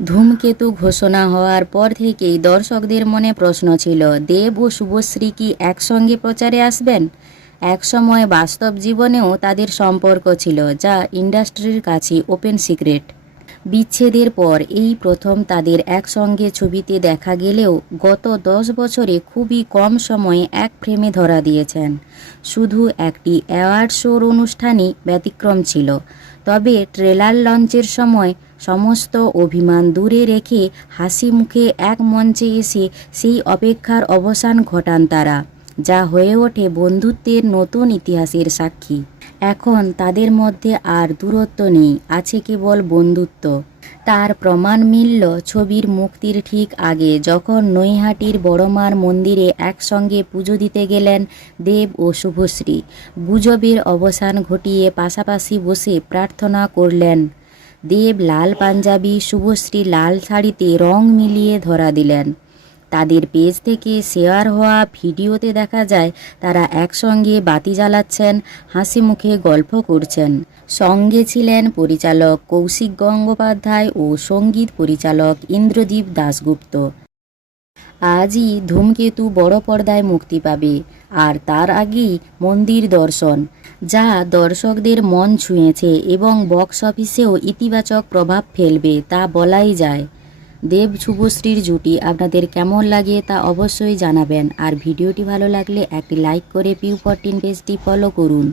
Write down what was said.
ধূমকেতু ঘোষণা হওয়ার পর থেকেই দর্শকদের মনে প্রশ্ন ছিল, দেব ও শুভশ্রী কি একসঙ্গে প্রচারে আসবেন? একসময় বাস্তব জীবনেও তাদের সম্পর্ক ছিল, যা ইন্ডাস্ট্রির কাছে ওপেন সিক্রেট। বিচ্ছেদের পর এই প্রথম তাদের একসঙ্গে ছবিতে দেখা গেলেও গত দশ বছরে খুবই কম সময়ে এক ফ্রেমে ধরা দিয়েছেন। শুধু একটি অ্যাওয়ার্ড শোর অনুষ্ঠানই ব্যতিক্রম ছিল। তবে ট্রেলার লঞ্চের সময় সমস্ত অভিমান দূরে রেখে হাসি মুখে এক মঞ্চে এসে সেই অপেক্ষার অবসান ঘটান তারা, যা হয়ে ওঠে বন্ধুত্বের নতুন ইতিহাসের সাক্ষী। এখন তাদের মধ্যে আর দূরত্ব নেই, আছে কেবল বন্ধুত্ব। তার প্রমাণ মিলল ছবির মুক্তির ঠিক আগে, যখন নৈহাটির বড়মার মন্দিরে একসঙ্গে পুজো দিতে গেলেন দেব ও শুভশ্রী। গুজবের অবসান ঘটিয়ে পাশাপাশি বসে প্রার্থনা করলেন দেব লাল পাঞ্জাবি, শুভশ্রী লাল শাড়িতে রং মিলিয়ে ধরা দিলেন। তাদের পেজ থেকে শেয়ার হওয়া ভিডিওতে দেখা যায়, তারা একসঙ্গে বাতি জ্বালাচ্ছেন, হাসি মুখে গল্প করছেন। সঙ্গে ছিলেন পরিচালক কৌশিক গঙ্গোপাধ্যায় ও সংগীত পরিচালক ইন্দ্রদীপ দাশগুপ্ত। আজই ধূমকেতু বড় পর্দায় মুক্তি পাবে, আর তার আগেই মন্দির দর্শন। যা দর্শকদের মন ছুঁয়েছে এবং বক্স অফিসেও ইতিবাচক প্রভাব ফেলবে, তা বলাই যায়। দেব শুভশ্রীর জুটি আপনাদের কেমন লাগে তা অবশ্যই জানাবেন। আর ভিডিওটি ভালো লাগলে একটি লাইক করে পিউ ফরটিন পেজটি ফলো করুন।